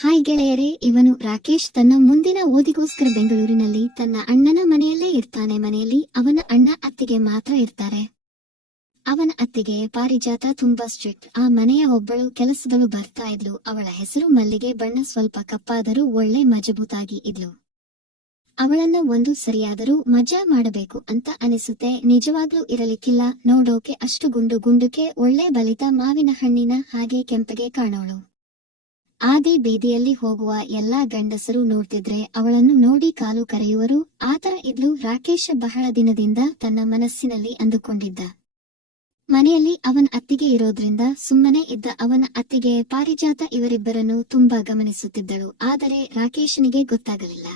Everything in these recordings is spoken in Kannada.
ಹಾಯ್ ಗೆಳೆಯರೇ, ಇವನು ರಾಕೇಶ್ ತನ್ನ ಮುಂದಿನ ಓದಿಗೋಸ್ಕರ ಬೆಂಗಳೂರಿನಲ್ಲಿ ತನ್ನ ಅಣ್ಣನ ಮನೆಯಲ್ಲೇ ಇರ್ತಾನೆ. ಮನೆಯಲ್ಲಿ ಅವನ ಅಣ್ಣ ಅತ್ತಿಗೆ ಮಾತ್ರ ಇರ್ತಾರೆ. ಅವನ ಅತ್ತಿಗೆ ಪಾರಿಜಾತ ತುಂಬಾ ಸ್ಟ್ರಿಕ್ಟ್. ಆ ಮನೆಯ ಒಬ್ಬಳು ಕೆಲಸದಳು ಬರ್ತಾ ಇದ್ಲು. ಅವಳ ಹೆಸರು ಮಲ್ಲಿಗೆ. ಬಣ್ಣ ಸ್ವಲ್ಪ ಕಪ್ಪಾದರೂ ಒಳ್ಳೆ ಮಜಬೂತಾಗಿ ಇದ್ಲು. ಅವಳನ್ನ ಒಂದು ಸರಿಯಾದರೂ ಮಜಾ ಮಾಡಬೇಕು ಅಂತ ಅನಿಸುತ್ತೆ. ನಿಜವಾಗ್ಲೂ ಇರಲಿಕ್ಕಿಲ್ಲ. ನೋಡೋಕೆ ಅಷ್ಟು ಗುಂಡುಕೆ ಒಳ್ಳೆ ಬಲಿತ ಮಾವಿನ ಹಣ್ಣಿನ ಹಾಗೆ ಕೆಂಪಗೆ ಕಾಣೋಳು. ಆದಿ ಬೀದಿಯಲ್ಲಿ ಹೋಗುವ ಎಲ್ಲಾ ಗಂಡಸರು ನೋಡ್ತಿದ್ರೆ ಅವಳನ್ನು ನೋಡಿ ಕಾಲು ಕರೆಯುವರು. ಆತರ ಇದ್ಲು. ರಾಕೇಶ ಬಹಳ ದಿನದಿಂದ ತನ್ನ ಮನಸ್ಸಿನಲ್ಲಿ ಅಂದುಕೊಂಡಿದ್ದ. ಮನೆಯಲ್ಲಿ ಅವನ ಅತ್ತಿಗೆ ಇರೋದ್ರಿಂದ ಸುಮ್ಮನೆ ಇದ್ದ ಅವನ ಅತ್ತಿಗೆ ಪಾರಿಜಾತ ಇವರಿಬ್ಬರನ್ನು ತುಂಬಾ ಗಮನಿಸುತ್ತಿದ್ದಳು. ಆದರೆ ರಾಕೇಶನಿಗೆ ಗೊತ್ತಾಗಲಿಲ್ಲ.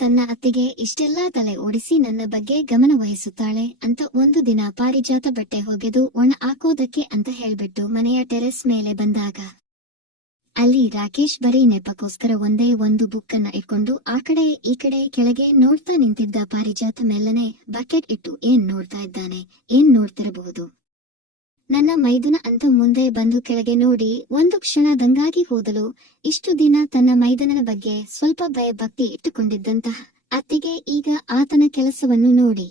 ತನ್ನ ಅತ್ತಿಗೆ ಇಷ್ಟೆಲ್ಲಾ ತಲೆ ಓಡಿಸಿ ನನ್ನ ಬಗ್ಗೆ ಗಮನ ವಹಿಸುತ್ತಾಳೆ ಅಂತ. ಒಂದು ದಿನ ಪಾರಿಜಾತ ಬಟ್ಟೆ ಒಗೆದು ಒಣ ಹಾಕೋದಕ್ಕೆ ಅಂತ ಹೇಳ್ಬಿಟ್ಟು ಮನೆಯ ಟೆರೆಸ್ ಮೇಲೆ ಬಂದಾಗ ಅಲ್ಲಿ ರಾಕೇಶ್ ಬರೀ ನೆಪಕ್ಕೋಸ್ಕರ ಒಂದೇ ಒಂದು ಬುಕ್ ಅನ್ನ ಇಟ್ಕೊಂಡು ಆ ಕಡೆ ಈ ಕಡೆ ಕೆಳಗೆ ನೋಡ್ತಾ ನಿಂತಿದ್ದ. ಪಾರಿಜಾತ ಮೆಲ್ಲನೆ ಬಕೆಟ್ ಇಟ್ಟು ಏನ್ ನೋಡ್ತಾ ಇದ್ದಾನೆ, ಏನ್ ನೋಡ್ತಿರಬಹುದು, ನನ್ನ ಮೈದುನ ಅಂತ ಮುಂದೆ ಬಂದು ಕೆಳಗೆ ನೋಡಿ ಒಂದು ಕ್ಷಣ ದಂಗಾಗಿ ಹೋದಳು. ಇಷ್ಟು ದಿನ ತನ್ನ ಮೈದನನ ಬಗ್ಗೆ ಸ್ವಲ್ಪ ಭಯಭಕ್ತಿ ಇಟ್ಟುಕೊಂಡಿದ್ದಂತಹ ಅತ್ತಿಗೆ ಈಗ ಆತನ ಕೆಲಸವನ್ನು ನೋಡಿ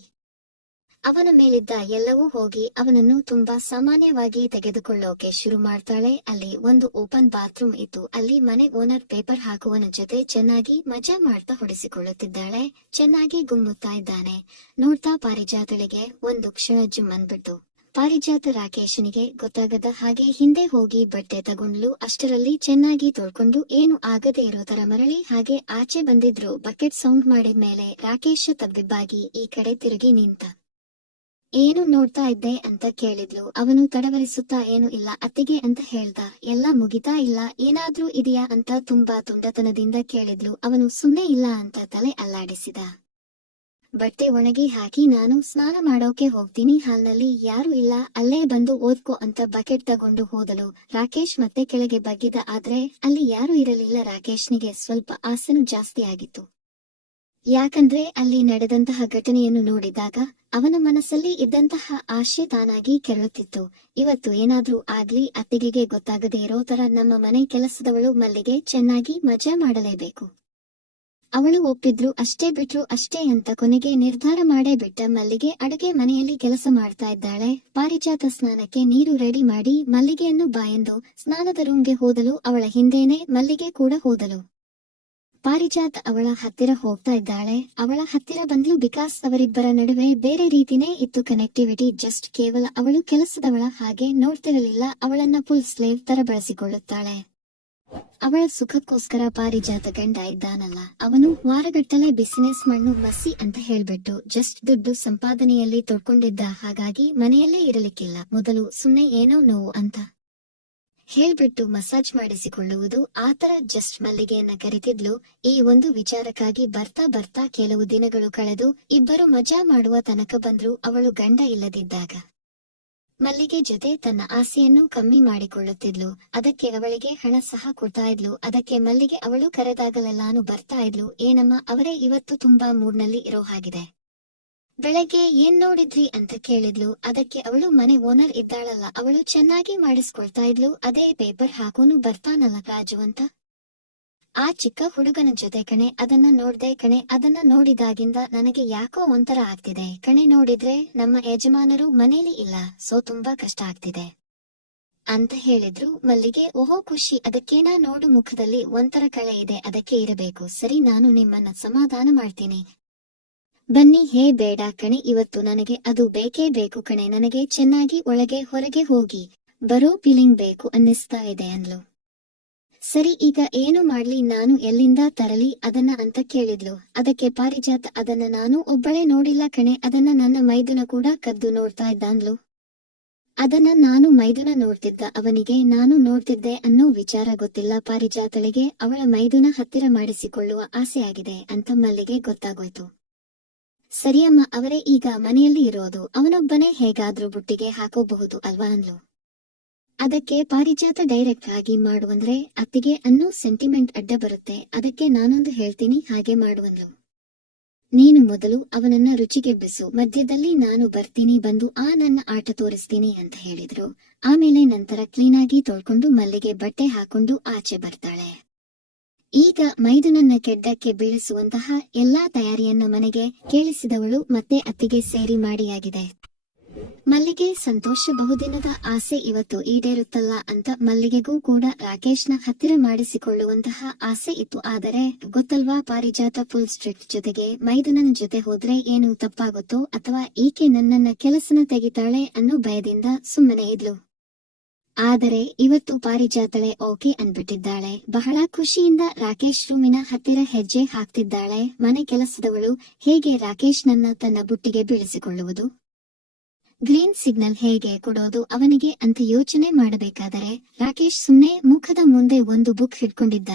ಅವನ ಮೇಲಿದ್ದ ಎಲ್ಲವೂ ಹೋಗಿ ಅವನನ್ನು ತುಂಬಾ ಸಾಮಾನ್ಯವಾಗಿ ತೆಗೆದುಕೊಳ್ಳೋಕೆ ಶುರು ಮಾಡ್ತಾಳೆ. ಅಲ್ಲಿ ಒಂದು ಓಪನ್ ಬಾತ್ರೂಮ್ ಇತ್ತು. ಅಲ್ಲಿ ಮನೆ ಓನರ್ ಪೇಪರ್ ಹಾಕುವನ ಜೊತೆ ಚೆನ್ನಾಗಿ ಮಜಾ ಮಾಡ್ತಾ ಹೊಡೆಸಿಕೊಳ್ಳುತ್ತಿದ್ದಾಳೆ. ಚೆನ್ನಾಗಿ ಗುಮ್ಮುತ್ತಾ ಇದ್ದಾನೆ. ನೋಡ್ತಾ ಪಾರಿಜಾತಳಿಗೆ ಒಂದು ಕ್ಷಣ ಜುಮ್ ಅಂದ್ಬಿಟ್ಟು. ಪಾರಿಜಾತ ರಾಕೇಶನಿಗೆ ಗೊತ್ತಾಗದ ಹಾಗೆ ಹಿಂದೆ ಹೋಗಿ ಬಟ್ಟೆ ತಗೊಂಡ್ಲು. ಅಷ್ಟರಲ್ಲಿ ಚೆನ್ನಾಗಿ ತೊಳ್ಕೊಂಡು ಏನು ಆಗದೆ ಇರೋ ತರ ಮರಳಿ ಹಾಗೆ ಆಚೆ ಬಂದಿದ್ರು. ಬಕೆಟ್ ಸೌಂಡ್ ಮಾಡಿದ್ಮೇಲೆ ರಾಕೇಶ ತಬ್ಬಿಬ್ಬಾಗಿ ಈ ಕಡೆ ತಿರುಗಿ ನಿಂತ. ಏನು ನೋಡ್ತಾ ಇದ್ದೆ ಅಂತ ಕೇಳಿದ್ಲು. ಅವನು ತಡವರಿಸುತ್ತಾ ಏನು ಇಲ್ಲ ಅತ್ತಿಗೆ ಅಂತ ಹೇಳ್ದ. ಎಲ್ಲ ಮುಗಿತಾ ಇಲ್ಲ, ಏನಾದ್ರೂ ಇದೆಯಾ ಅಂತ ತುಂಬಾ ತುಂಡತನದಿಂದ ಕೇಳಿದ್ಲು. ಅವನು ಸುಮ್ನೆ ಇಲ್ಲ ಅಂತ ತಲೆ ಅಲ್ಲಾಡಿಸಿದ. ಬಟ್ಟೆ ಒಣಗಿ ಹಾಕಿ ನಾನು ಸ್ನಾನ ಮಾಡೋಕೆ ಹೋಗ್ತೀನಿ, ಹಾಲ್ನಲ್ಲಿ ಯಾರು ಇಲ್ಲ, ಅಲ್ಲೇ ಬಂದು ಓದ್ಕೋ ಅಂತ ಬಕೆಟ್ ತಗೊಂಡು ಹೋದಳು. ರಾಕೇಶ್ ಮತ್ತೆ ಕೆಳಗೆ ಬಗ್ಗಿದ. ಆದ್ರೆ ಅಲ್ಲಿ ಯಾರು ಇರಲಿಲ್ಲ. ರಾಕೇಶ್ನಿಗೆ ಸ್ವಲ್ಪ ಆಸೆನೂ ಜಾಸ್ತಿ ಆಗಿತ್ತು. ಯಾಕಂದ್ರೆ ಅಲ್ಲಿ ನಡೆದಂತಹ ಘಟನೆಯನ್ನು ನೋಡಿದಾಗ ಅವನ ಮನಸ್ಸಲ್ಲಿ ಇದ್ದಂತಹ ಆಶೆ ತಾನಾಗಿ ಕೆರಳುತ್ತಿತ್ತು. ಇವತ್ತು ಏನಾದ್ರೂ ಆಗ್ಲಿ ಅತ್ತಿಗೆಗೆ ಗೊತ್ತಾಗದೇ ಇರೋ ತರ ನಮ್ಮ ಮನೆ ಕೆಲಸದವಳು ಮಲ್ಲಿಗೆ ಚೆನ್ನಾಗಿ ಮಜಾ ಮಾಡಲೇಬೇಕು. ಅವಳು ಒಪ್ಪಿದ್ರು ಅಷ್ಟೇ, ಬಿಟ್ರು ಅಷ್ಟೇ ಅಂತ ಕೊನೆಗೆ ನಿರ್ಧಾರ ಮಾಡೇ ಬಿಟ್ಟ. ಮಲ್ಲಿಗೆ ಅಡುಗೆ ಮನೆಯಲ್ಲಿ ಕೆಲಸ ಮಾಡ್ತಾ ಇದ್ದಾಳೆ. ಪಾರಿಜಾತ ಸ್ನಾನಕ್ಕೆ ನೀರು ರೆಡಿ ಮಾಡಿ ಮಲ್ಲಿಗೆಯನ್ನು ಬಾಯೆಂದು ಸ್ನಾನದ ರೂಮ್ಗೆ ಹೋದಳು. ಅವಳ ಹಿಂದೇನೆ ಮಲ್ಲಿಗೆ ಕೂಡ ಹೋದಳು. ಪಾರಿಜಾತ ಅವಳ ಹತ್ತಿರ ಹೋಗ್ತಾ ಇದ್ದಾಳೆ. ಅವಳ ಹತ್ತಿರ ಬಂದ್ಲು. ಬಿಕಾಸ್ ಅವರಿಬ್ಬರ ನಡುವೆ ಬೇರೆ ರೀತಿನೇ ಇತ್ತು ಕನೆಕ್ಟಿವಿಟಿ. ಜಸ್ಟ್ ಕೇವಲ ಅವಳು ಕೆಲಸದವಳ ಹಾಗೆ ನೋಡ್ತಿರಲಿಲ್ಲ. ಅವಳನ್ನ ಫುಲ್ ಸ್ಲೇವ್ ತರ ಬಳಸಿಕೊಳ್ಳುತ್ತಾಳೆ. ಅವಳ ಸುಖಕ್ಕೋಸ್ಕರ ಪಾರಿಜಾತ ಗಂಡ ಇದ್ದಾನಲ್ಲ, ಅವನು ವಾರಗಟ್ಟಲೆ ಬಿಸಿನೆಸ್ ಮಣ್ಣು ಮಸಿ ಅಂತ ಹೇಳ್ಬಿಟ್ಟು ಜಸ್ಟ್ ದುಡ್ಡು ಸಂಪಾದನೆಯಲ್ಲಿ ತೊಡ್ಕೊಂಡಿದ್ದ. ಹಾಗಾಗಿ ಮನೆಯಲ್ಲೇ ಇರಲಿಕ್ಕಿಲ್ಲ. ಮೊದಲು ಸುಮ್ನೆ ಏನೋ ನೋವು ಅಂತ ಹೇಳ್ಬಿಟ್ಟು ಮಸಾಜ್ ಮಾಡಿಸಿಕೊಳ್ಳುವುದು. ಆತರ ಜಸ್ಟ್ ಮಲ್ಲಿಗೆಯನ್ನ ಕರಿತಿದ್ಲು. ಈ ಒಂದು ವಿಚಾರಕ್ಕಾಗಿ ಬರ್ತಾ ಬರ್ತಾ ಕೆಲವು ದಿನಗಳು ಕಳೆದು ಇಬ್ಬರು ಮಜಾ ಮಾಡುವ ತನಕ ಬಂದ್ರು. ಅವಳು ಗಂಡ ಇಲ್ಲದಿದ್ದಾಗ ಮಲ್ಲಿಗೆ ಜೊತೆ ತನ್ನ ಆಸೆಯನ್ನು ಕಮ್ಮಿ ಮಾಡಿಕೊಳ್ಳುತ್ತಿದ್ಲು. ಅದಕ್ಕೆ ಅವಳಿಗೆ ಹಣ ಸಹ ಕೊಡ್ತಾ ಇದ್ಲು. ಅದಕ್ಕೆ ಮಲ್ಲಿಗೆ ಅವಳು ಕರೆದಾಗಲೆಲ್ಲಾನು ಬರ್ತಾ ಇದ್ಲು. ಏನಮ್ಮ ಅವರೇ ಇವತ್ತು ತುಂಬಾ ಮೂಡ್ನಲ್ಲಿ ಇರೋ ಹಾಗಿದೆ, ಬೆಳಗ್ಗೆ ಏನ್ ನೋಡಿದ್ರಿ ಅಂತ ಕೇಳಿದ್ಲು. ಅದಕ್ಕೆ ಅವಳು ಮನೆ ಓನರ್ ಇದ್ದಾಳಲ್ಲ, ಅವಳು ಚೆನ್ನಾಗಿ ಮಾಡಿಸ್ಕೊಳ್ತಾ ಇದ್ಲು. ಅದೇ ಪೇಪರ್ ಹಾಕೋನು ಬರ್ತಾನಲ್ಲ ರಾಜು ಅಂತ, ಆ ಚಿಕ್ಕ ಹುಡುಗನ ಜೊತೆ ಕಣೆ. ಅದನ್ನ ನೋಡ್ದೆ ಕಣೆ, ಅದನ್ನ ನೋಡಿದಾಗಿಂದ ನನಗೆ ಯಾಕೋ ಒಂಥರ ಆಗ್ತಿದೆ ಕಣೆ. ನೋಡಿದ್ರೆ ನಮ್ಮ ಯಜಮಾನರು ಮನೇಲಿ ಇಲ್ಲ, ಸೊ ತುಂಬಾ ಕಷ್ಟ ಆಗ್ತಿದೆ ಅಂತ ಹೇಳಿದ್ರು. ಮಲ್ಲಿಗೆ ಓಹೋ ಖುಷಿ, ಅದಕ್ಕೇನಾ ನೋಡು ಮುಖದಲ್ಲಿ ಒಂಥರ ಕಳೆ ಇದೆ, ಅದಕ್ಕೆ ಇರಬೇಕು. ಸರಿ, ನಾನು ನಿಮ್ಮನ್ನ ಸಮಾಧಾನ ಮಾಡ್ತೀನಿ ಬನ್ನಿ. ಹೇ ಬೇಡ ಕಣೆ, ಇವತ್ತು ನನಗೆ ಅದು ಬೇಕೇ ಬೇಕು ಕಣೆ. ನನಗೆ ಚೆನ್ನಾಗಿ ಒಳಗೆ ಹೊರಗೆ ಹೋಗಿ ಬರೋ ಫೀಲಿಂಗ್ ಬೇಕು ಅನ್ನಿಸ್ತಾ ಇದೆ ಅಂದ್ಲು. ಸರಿ, ಈಗ ಏನು ಮಾಡ್ಲಿ, ನಾನು ಎಲ್ಲಿಂದ ತರಲಿ ಅದನ್ನ ಅಂತ ಕೇಳಿದ್ಲು. ಅದಕ್ಕೆ ಪಾರಿಜಾತ ಅದನ್ನ ನಾನು ಒಬ್ಬಳೇ ನೋಡಿಲ್ಲ ಕಣೆ, ಅದನ್ನ ನನ್ನ ಮೈದುನ ಕೂಡ ಕದ್ದು ನೋಡ್ತಾ ಇದ್ದಾನ್ಲು. ಅದನ್ನ ನಾನು ಮೈದುನ ನೋಡ್ತಿದ್ದ, ಅವನಿಗೆ ನಾನು ನೋಡ್ತಿದ್ದೆ ಅನ್ನೋ ವಿಚಾರ ಗೊತ್ತಿಲ್ಲ. ಪಾರಿಜಾತಳಿಗೆ ಅವಳ ಮೈದುನ ಹತ್ತಿರ ಮಾಡಿಸಿಕೊಳ್ಳುವ ಆಸೆ ಆಗಿದೆ ಅಂತ ಮಲ್ಲಿಗೆ ಗೊತ್ತಾಗೋಯ್ತು. ಸರಿಯಮ್ಮ ಅವರೇ, ಈಗ ಮನೆಯಲ್ಲಿ ಇರೋದು ಅವನೊಬ್ಬನೇ, ಹೇಗಾದ್ರೂ ಬುಟ್ಟಿಗೆ ಹಾಕೋಬಹುದು ಅಲ್ವಾ ಅಂದ್ಲು. ಅದಕ್ಕೆ ಪಾರಿಜಾತ ಡೈರೆಕ್ಟ್ ಆಗಿ ಮಾಡುವಂದ್ರೆ ಅತ್ತಿಗೆ ಅನ್ನೋ ಸೆಂಟಿಮೆಂಟ್ ಅಡ್ಡ ಬರುತ್ತೆ, ಅದಕ್ಕೆ ನಾನೊಂದು ಹೇಳ್ತೀನಿ ಹಾಗೆ ಮಾಡುವಂದ್ಲು. ನೀನು ಮೊದಲು ಅವನನ್ನ ರುಚಿಗೆಬ್ಬಿಸು, ಮಧ್ಯದಲ್ಲಿ ನಾನು ಬರ್ತೀನಿ, ಬಂದು ನನ್ನ ಆಟ ತೋರಿಸ್ತೀನಿ ಅಂತ ಹೇಳಿದ್ರು. ಆಮೇಲೆ ನಂತರ ಕ್ಲೀನಾಗಿ ತೊಳ್ಕೊಂಡು ಮಲ್ಲಿಗೆ ಬಟ್ಟೆ ಹಾಕೊಂಡು ಆಚೆ ಬರ್ತಾಳೆ. ಈಗ ಮೈದುನನ್ನ ಕೆಡ್ಡಕ್ಕೆ ಬೀಳಿಸುವಂತಹ ಎಲ್ಲಾ ತಯಾರಿಯನ್ನ ಮನೆಗೆ ಕೇಳಿಸಿದವಳು ಮತ್ತೆ ಅತ್ತಿಗೆ ಸೇರಿ ಮಾಡಿಯಾಗಿದೆ. ಮಲ್ಲಿಗೆ ಸಂತೋಷ ಬಹುದಿನದ ಆಸೆ ಇವತ್ತು ಈಡೇರುತ್ತಲ್ಲ ಅಂತ ಮಲ್ಲಿಗೆಗೂ ಕೂಡ ರಾಕೇಶ್ನ ಹತ್ತಿರ ಮಾಡಿಸಿಕೊಳ್ಳುವಂತಹ ಆಸೆ ಇತ್ತು. ಆದರೆ ಗೊತ್ತಲ್ವಾ, ಪಾರಿಜಾತ ಫುಲ್ ಸ್ಟ್ರಿಕ್ಟ್. ಜೊತೆಗೆ ಮೈದುನನ ಜೊತೆ ಹೋದ್ರೆ ಏನು ತಪ್ಪಾಗುತ್ತೋ ಅಥವಾ ಈಕೆ ನನ್ನನ್ನ ಕೆಲಸನ ತೆಗಿತಾಳೆ ಅನ್ನೋ ಭಯದಿಂದ ಸುಮ್ಮನೆ ಇದ್ಲು. ಆದರೆ ಇವತ್ತು ಪಾರಿಜಾತಳೆ ಓಕೆ ಅನ್ಬಿಟ್ಟಿದ್ದಾಳೆ. ಬಹಳ ಖುಷಿಯಿಂದ ರಾಕೇಶ್ ರೂಮಿನ ಹತ್ತಿರ ಹೆಜ್ಜೆ ಹಾಕ್ತಿದ್ದಾಳೆ. ಮನೆ ಕೆಲಸದವಳು ಹೇಗೆ ರಾಕೇಶ್ ನನ್ನ ತನ್ನ ಬುಟ್ಟಿಗೆ ಬೀಳಿಸಿಕೊಳ್ಳುವುದು, ಗ್ರೀನ್ ಸಿಗ್ನಲ್ ಹೇಗೆ ಕೊಡೋದು ಅವನಿಗೆ ಅಂತ ಯೋಚನೆ ಮಾಡಬೇಕಾದರೆ ರಾಕೇಶ್ ಸುಮ್ನೆ ಮುಖದ ಮುಂದೆ ಒಂದು ಬುಕ್ ಹಿಡ್ಕೊಂಡಿದ್ದ.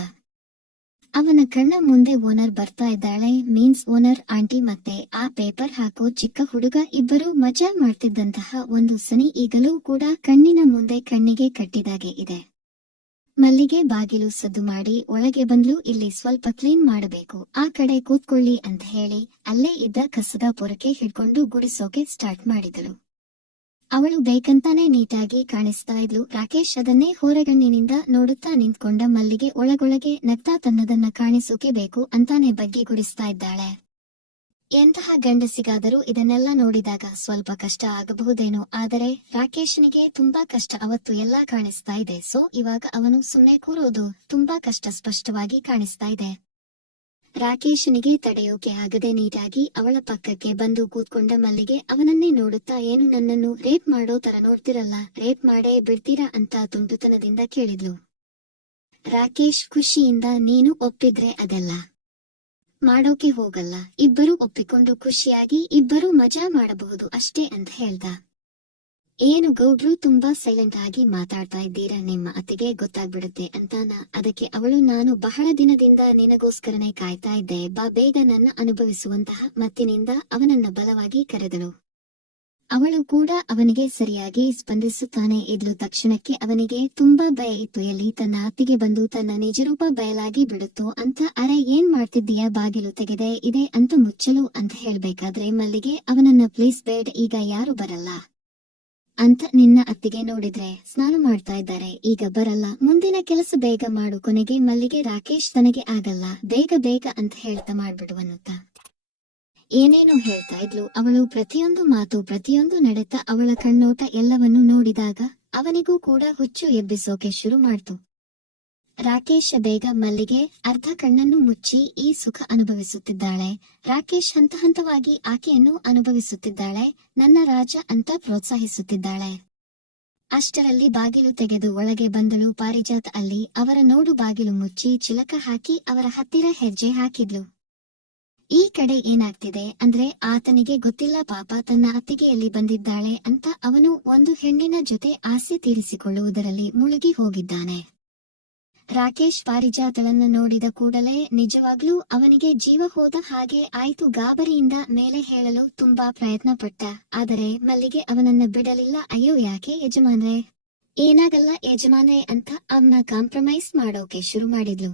ಅವನ ಕಣ್ಣ ಮುಂದೆ ಓನರ್ ಬರ್ತಾ ಇದ್ದಾಳೆ, ಮೀನ್ಸ್ ಓನರ್ ಆಂಟಿ ಮತ್ತೆ ಆ ಪೇಪರ್ ಹಾಕೋ ಚಿಕ್ಕ ಹುಡುಗ ಇಬ್ಬರು ಮಜಾ ಮಾಡ್ತಿದ್ದಂತಹ ಒಂದು ಸನಿ ಈಗಲೂ ಕೂಡ ಕಣ್ಣಿನ ಮುಂದೆ ಕಣ್ಣಿಗೆ ಕಟ್ಟಿದಾಗೆ ಇದೆ. ಮಲ್ಲಿಗೆ ಬಾಗಿಲು ಸದ್ದು ಮಾಡಿ ಒಳಗೆ ಬಂದ್ಲು. ಇಲ್ಲಿ ಸ್ವಲ್ಪ ಕ್ಲೀನ್ ಮಾಡಬೇಕು, ಆ ಕಡೆ ಕೂತ್ಕೊಳ್ಳಿ ಅಂತ ಹೇಳಿ ಅಲ್ಲೇ ಇದ್ದ ಕಸದ ಪೊರಕೆ ಹಿಡ್ಕೊಂಡು ಗುಡಿಸೋಕೆ ಸ್ಟಾರ್ಟ್ ಮಾಡಿದಳು. ಅವಳು ಬೇಕಂತಾನೆ ನೀಟಾಗಿ ಕಾಣಿಸ್ತಾ ಇದ್ಲು. ರಾಕೇಶ್ ಅದನ್ನೇ ಹೊರಗಣ್ಣಿನಿಂದ ನೋಡುತ್ತಾ ನಿಂತ್ಕೊಂಡ. ಮಲ್ಲಿಗೆ ಒಳಗೊಳಗೆ ನಗ್ತಾ ತನ್ನದನ್ನ ಕಾಣಿಸೋಕೆ ಬೇಕು ಅಂತಾನೆ ಬಗ್ಗಿ ಗುಡಿಸ್ತಾ ಇದ್ದಾಳೆ. ಎಂತಹ ಗಂಡಸಿಗಾದರೂ ಇದನ್ನೆಲ್ಲ ನೋಡಿದಾಗ ಸ್ವಲ್ಪ ಕಷ್ಟ ಆಗಬಹುದೇನೋ, ಆದರೆ ರಾಕೇಶನಿಗೆ ತುಂಬಾ ಕಷ್ಟ. ಅವತ್ತು ಎಲ್ಲಾ ಕಾಣಿಸ್ತಾ ಇದೆ. ಸೊ ಇವಾಗ ಅವನು ಸುಮ್ನೆ ಕೂರೋದು ತುಂಬಾ ಕಷ್ಟ ಸ್ಪಷ್ಟವಾಗಿ ಕಾಣಿಸ್ತಾ ಇದೆ. ರಾಕೇಶನಿಗೆ ತಡೆಯೋಕೆ ಆಗದೆ ನೀಟಾಗಿ ಅವಳ ಪಕ್ಕಕ್ಕೆ ಬಂದು ಕೂತ್ಕೊಂಡ ಮಲ್ಲಿಗೆ ಅವನನ್ನೇ ನೋಡುತ್ತಾ, ಏನು ನನ್ನನ್ನು ರೇಪ್ ಮಾಡೋ ತರ ನೋಡ್ತಿರಲ್ಲ, ರೇಪ್ ಮಾಡೇ ಬಿಡ್ತೀರಾ ಅಂತ ತುಂಟುತನದಿಂದ ಕೇಳಿದ್ಲು. ರಾಕೇಶ್ ಖುಷಿಯಿಂದ, ನೀನು ಒಪ್ಪಿದ್ರೆ ಅದೆಲ್ಲ ಮಾಡೋಕೆ ಹೋಗಲ್ಲ, ಇಬ್ಬರು ಒಪ್ಪಿಕೊಂಡು ಖುಷಿಯಾಗಿ ಇಬ್ಬರು ಮಜಾ ಮಾಡಬಹುದು ಅಷ್ಟೇ ಅಂತ ಹೇಳ್ದ. ಏನು ಗೌಡ್ರು ತುಂಬಾ ಸೈಲೆಂಟ್ ಆಗಿ ಮಾತಾಡ್ತಾ ಇದ್ದೀರಾ, ನಿಮ್ಮ ಅತ್ತಿಗೆ ಗೊತ್ತಾಗ್ಬಿಡುತ್ತೆ ಅಂತಾನ. ಅದಕ್ಕೆ ಅವಳು, ನಾನು ಬಹಳ ದಿನದಿಂದ ನಿನಗೋಸ್ಕರನೇ ಕಾಯ್ತಾ ಇದ್ದೆ, ಬಾ ಬೇಗ ನನ್ನ ಅನುಭವಿಸುವಂತಹ ಮತ್ತಿನಿಂದ ಅವನನ್ನ ಬಲವಾಗಿ ಕರೆದಳು. ಅವಳು ಕೂಡ ಅವನಿಗೆ ಸರಿಯಾಗಿ ಸ್ಪಂದಿಸುತ್ತಾನೆ ಇದ್ಲು. ತಕ್ಷಣಕ್ಕೆ ಅವನಿಗೆ ತುಂಬಾ ಭಯ ಇತ್ತು, ಎಲ್ಲಿ ತನ್ನ ಅತ್ತಿಗೆ ಬಂದು ತನ್ನ ನಿಜರೂಪ ಬಯಲಾಗಿ ಬಿಡುತ್ತೋ ಅಂತ. ಅರೆ ಏನ್ ಮಾಡ್ತಿದ್ದೀಯಾ, ಬಾಗಿಲು ತೆಗೆದೆ ಇದೆ ಅಂತ ಮುಚ್ಚಲು ಅಂತ ಹೇಳ್ಬೇಕಾದ್ರೆ ಮಲ್ಲಿಗೆ ಅವನನ್ನ, ಪ್ಲೀಸ್ ಬೇಡ, ಈಗ ಯಾರು ಬರಲ್ಲ ಅಂತ. ನಿನ್ನ ಅತ್ತಿಗೆ ನೋಡಿದ್ರೆ ಸ್ನಾನ ಮಾಡ್ತಾ ಇದ್ದಾರೆ, ಈಗ ಬರಲ್ಲ, ಮುಂದಿನ ಕೆಲಸ ಬೇಗ ಮಾಡು. ಕೊನೆಗೆ ಮಲ್ಲಿಗೆ, ರಾಕೇಶ್ ತನಗೆ ಆಗಲ್ಲ, ಬೇಗ ಬೇಗ ಅಂತ ಹೇಳ್ತಾ ಮಾಡ್ಬಿಡುವನ್ನುತ್ತ ಏನೇನೋ ಹೇಳ್ತಾ ಇದ್ಲು. ಅವಳು ಪ್ರತಿಯೊಂದು ಮಾತು ಪ್ರತಿಯೊಂದು ನಡೆತ ಅವಳ ಕಣ್ಣೋಟ ಎಲ್ಲವನ್ನೂ ನೋಡಿದಾಗ ಅವನಿಗೂ ಕೂಡ ಹುಚ್ಚು ಎಬ್ಬಿಸೋಕೆ ಶುರು ಮಾಡ್ತು. ರಾಕೇಶ ಬೇಗ ಮಲ್ಲಿಗೆ ಅರ್ಧ ಕಣ್ಣನ್ನು ಮುಚ್ಚಿ ಈ ಸುಖ ಅನುಭವಿಸುತ್ತಿದ್ದಾಳೆ. ರಾಕೇಶ್ ಹಂತ ಹಂತವಾಗಿ ಆಕೆಯನ್ನು ಅನುಭವಿಸುತ್ತಿದ್ದಾಳೆ. ನನ್ನ ರಾಜ ಅಂತ ಪ್ರೋತ್ಸಾಹಿಸುತ್ತಿದ್ದಾಳೆ. ಅಷ್ಟರಲ್ಲಿ ಬಾಗಿಲು ತೆಗೆದು ಒಳಗೆ ಬಂದಳು ಪಾರಿಜಾತ. ಅಲ್ಲಿ ಅವರ ನೋಡು ಬಾಗಿಲು ಮುಚ್ಚಿ ಚಿಲಕ ಹಾಕಿ ಅವರ ಹತ್ತಿರ ಹೆಜ್ಜೆ ಹಾಕಿದ್ಲು. ಈ ಕಡೆ ಏನಾಗ್ತಿದೆ ಅಂದ್ರೆ ಆತನಿಗೆ ಗೊತ್ತಿಲ್ಲ, ಪಾಪ ತನ್ನ ಅತ್ತಿಗೆಯಲ್ಲಿ ಬಂದಿದ್ದಾಳೆ ಅಂತ ಅವನು ಒಂದು ಹೆಣ್ಣಿನ ಜೊತೆ ಆಸೆ ತೀರಿಸಿಕೊಳ್ಳುವುದರಲ್ಲಿ ಮುಳುಗಿ ಹೋಗಿದ್ದಾನೆ. ರಾಕೇಶ್ ಪಾರಿಜಾತಳನ್ನ ನೋಡಿದ ಕೂಡಲೇ ನಿಜವಾಗ್ಲೂ ಅವನಿಗೆ ಜೀವ ಹೋದ ಹಾಗೆ ಆಯ್ತು. ಗಾಬರಿಯಿಂದ ಮೇಲೆ ಹೇಳಲು ತುಂಬಾ ಪ್ರಯತ್ನ ಪಟ್ಟ, ಆದರೆ ಮಲ್ಲಿಗೆ ಅವನನ್ನ ಬಿಡಲಿಲ್ಲ. ಅಯ್ಯೋ ಯಾಕೆ ಯಜಮಾನ್ರೆ, ಏನಾಗಲ್ಲ ಯಜಮಾನ್ರೆ ಅಂತ ಅವನ್ನ ಕಾಂಪ್ರಮೈಸ್ ಮಾಡೋಕೆ ಶುರು ಮಾಡಿದ್ಲು.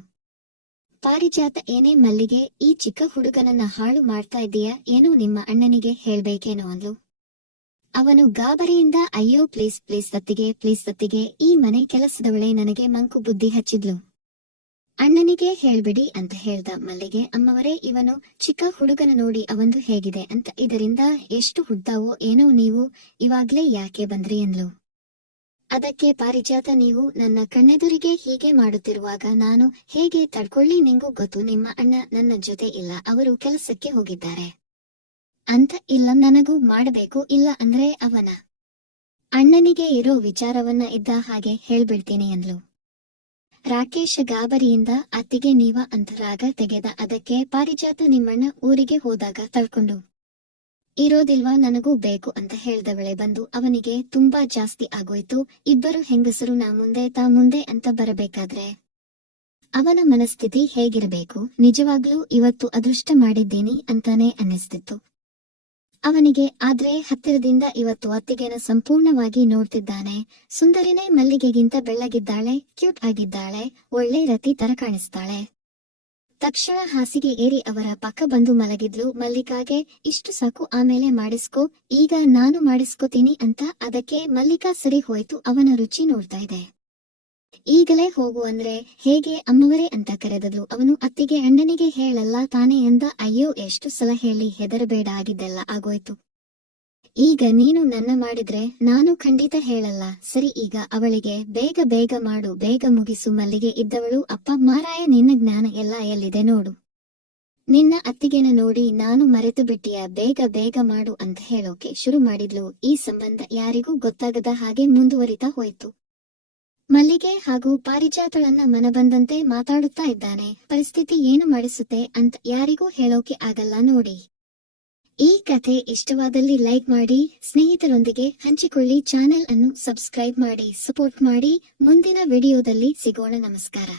ಪಾರಿಜಾತ, ಏನೇ ಮಲ್ಲಿಗೆ, ಈ ಚಿಕ್ಕ ಹುಡುಗನನ್ನ ಹಾಳು ಮಾಡ್ತಾ ಇದ್ದೀಯಾ ಏನು, ನಿಮ್ಮ ಅಣ್ಣನಿಗೆ ಹೇಳ್ಬೇಕೇನೋ ಅಂದ್ಲು. ಅವನು ಗಾಬರಿಯಿಂದ, ಅಯ್ಯೋ ಪ್ಲೀಸ್ ಪ್ಲೀಸ್ ಅತ್ತಿಗೆ, ಪ್ಲೀಸ್ ಅತ್ತಿಗೆ, ಈ ಮನೆ ಕೆಲಸದವಳೆ ನನಗೆ ಮಂಕು ಬುದ್ಧಿ ಹಚ್ಚಿದ್ಲು, ಅಣ್ಣನಿಗೆ ಹೇಳ್ಬಿಡಿ ಅಂತ ಹೇಳ್ದ. ಮಲ್ಲಿಗೆ, ಅಮ್ಮವರೇ, ಇವನು ಚಿಕ್ಕ ಹುಡುಗನ ನೋಡಿ ಅವಂದು ಹೇಗಿದೆ ಅಂತ, ಇದರಿಂದ ಎಷ್ಟು ಹುಡ್ತಾವೋ ಏನೋ, ನೀವು ಇವಾಗ್ಲೇ ಯಾಕೆ ಬಂದ್ರಿ ಅಂದ್ಲು. ಅದಕ್ಕೆ ಪಾರಿಜಾತ, ನೀವು ನನ್ನ ಕಣ್ಣೆದುರಿಗೆ ಹೀಗೆ ಮಾಡುತ್ತಿರುವಾಗ ನಾನು ಹೇಗೆ ತಡ್ಕೊಳ್ಳಿ, ನಿಂಗೂ ಗೊತ್ತು ನಿಮ್ಮ ಅಣ್ಣ ನನ್ನ ಜೊತೆ ಇಲ್ಲ, ಅವರು ಕೆಲಸಕ್ಕೆ ಹೋಗಿದ್ದಾರೆ ಅಂತ. ಇಲ್ಲ, ನನಗೂ ಮಾಡಬೇಕು, ಇಲ್ಲ ಅಂದ್ರೆ ಅವನ ಅಣ್ಣನಿಗೆ ಇರೋ ವಿಚಾರವನ್ನ ಇದ್ದ ಹಾಗೆ ಹೇಳ್ಬಿಡ್ತೀನಿ ಅಂದ್ಲು. ರಾಕೇಶ್ ಗಾಬರಿಯಿಂದ, ಅತ್ತಿಗೆ ನೀವ ಅಂತ ರಾಗ ತೆಗೆದ. ಅದಕ್ಕೆ ಪಾರಿಜಾತ, ನಿಮ್ಮಣ್ಣ ಊರಿಗೆ ಹೋದಾಗ ತಳ್ಕೊಂಡು ಇರೋದಿಲ್ವಾ, ನನಗೂ ಬೇಕು ಅಂತ ಹೇಳ್ದವಳೆ ಬಂದು ಅವನಿಗೆ ತುಂಬಾ ಜಾಸ್ತಿ ಆಗೋಯ್ತು. ಇಬ್ಬರು ಹೆಂಗಸರು ನಾ ಮುಂದೆ ತಾ ಮುಂದೆ ಅಂತ ಬರಬೇಕಾದ್ರೆ ಅವನ ಮನಸ್ಥಿತಿ ಹೇಗಿರಬೇಕು. ನಿಜವಾಗ್ಲೂ ಇವತ್ತು ಅದೃಷ್ಟ ಮಾಡಿದ್ದೀನಿ ಅಂತಾನೆ ಅನ್ನಿಸ್ತಿತ್ತು ಅವನಿಗೆ. ಆದ್ರೆ ಹತ್ತಿರದಿಂದ ಇವತ್ತು ಅತ್ತಿಗೆನ ಸಂಪೂರ್ಣವಾಗಿ ನೋಡ್ತಿದ್ದಾನೆ. ಸುಂದರಿನೇ, ಮಲ್ಲಿಗೆಗಿಂತ ಬೆಳ್ಳಗಿದ್ದಾಳೆ, ಕ್ಯೂಟ್ ಆಗಿದ್ದಾಳೆ, ಒಳ್ಳೆ ರತಿ ತರ ಕಾಣಿಸ್ತಾಳೆ. ತಕ್ಷಣ ಹಾಸಿಗೆ ಏರಿ ಅವರ ಪಕ್ಕ ಬಂದು ಮಲಗಿದ್ಲು. ಮಲ್ಲಿಕಾಗೆ, ಇಷ್ಟು ಸಾಕು, ಆಮೇಲೆ ಮಾಡಿಸ್ಕೋ, ಈಗ ನಾನು ಮಾಡಿಸ್ಕೋತೀನಿ ಅಂತ. ಅದಕ್ಕೆ ಮಲ್ಲಿಕಾ ಸರಿ ಹೋಯ್ತು, ಅವನ ರುಚಿ ನೋಡ್ತಾ ಇದೆ. ಈಗಲೇ ಹೋಗು ಅಂದ್ರೆ ಹೇಗೆ ಅಮ್ಮವರೇ ಅಂತ ಕರೆದಳು. ಅವನು ಅತ್ತಿಗೆ ಅಣ್ಣನಿಗೆ ಹೇಳಲ್ಲ ತಾನೇ ಎಂದ. ಅಯ್ಯೋ, ಎಷ್ಟು ಸಲ ಹೇಳಿ ಹೆದರಬೇಡ, ಆಗಿದ್ದೆಲ್ಲ ಆಗೋಯ್ತು. ಈಗ ನೀನು ನನ್ನ ಮಾಡಿದ್ರೆ ನಾನು ಖಂಡಿತ ಹೇಳಲ್ಲ. ಸರಿ, ಈಗ ಅವಳಿಗೆ ಬೇಗ ಬೇಗ ಮಾಡು, ಬೇಗ ಮುಗಿಸು. ಮಲ್ಲಿಗೆ ಇದ್ದವಳು, ಅಪ್ಪ ಮಾರಾಯ, ನಿನ್ನ ಜ್ಞಾನ ಎಲ್ಲ ಎಲ್ಲಿದೆ ನೋಡು. ನಿನ್ನ ಅತ್ತಿಗೆನ ನೋಡಿ ನಾನು ಮರೆತು ಬಿಟ್ಟಿಯ, ಬೇಗ ಬೇಗ ಮಾಡು ಅಂತ ಹೇಳೋಕೆ ಶುರು ಮಾಡಿದ್ಲು. ಈ ಸಂಬಂಧ ಯಾರಿಗೂ ಗೊತ್ತಾಗದ ಹಾಗೆ ಮುಂದುವರಿತಾ ಹೋಯ್ತು. ಮಲ್ಲಿಗೆ ಹಾಗೂ ಪಾರಿಜಾತಳನ್ನ ಮನಬಂದಂತೆ ಮಾತಾಡುತ್ತಾ ಇದ್ದಾನೆ. ಪರಿಸ್ಥಿತಿ ಏನು ಮಾಡಿಸುತ್ತೆ ಅಂತ ಯಾರಿಗೂ ಹೇಳೋಕೆ ಆಗಲ್ಲ ನೋಡಿ. ಈ ಕಥೆ ಇಷ್ಟವಾದಲ್ಲಿ ಲೈಕ್ ಮಾಡಿ, ಸ್ನೇಹಿತರೊಂದಿಗೆ ಹಂಚಿಕೊಳ್ಳಿ, ಚಾನೆಲ್ ಅನ್ನು ಸಬ್ಸ್ಕ್ರೈಬ್ ಮಾಡಿ, ಸಪೋರ್ಟ್ ಮಾಡಿ. ಮುಂದಿನ ವಿಡಿಯೋದಲ್ಲಿ ಸಿಗೋಣ. ನಮಸ್ಕಾರ.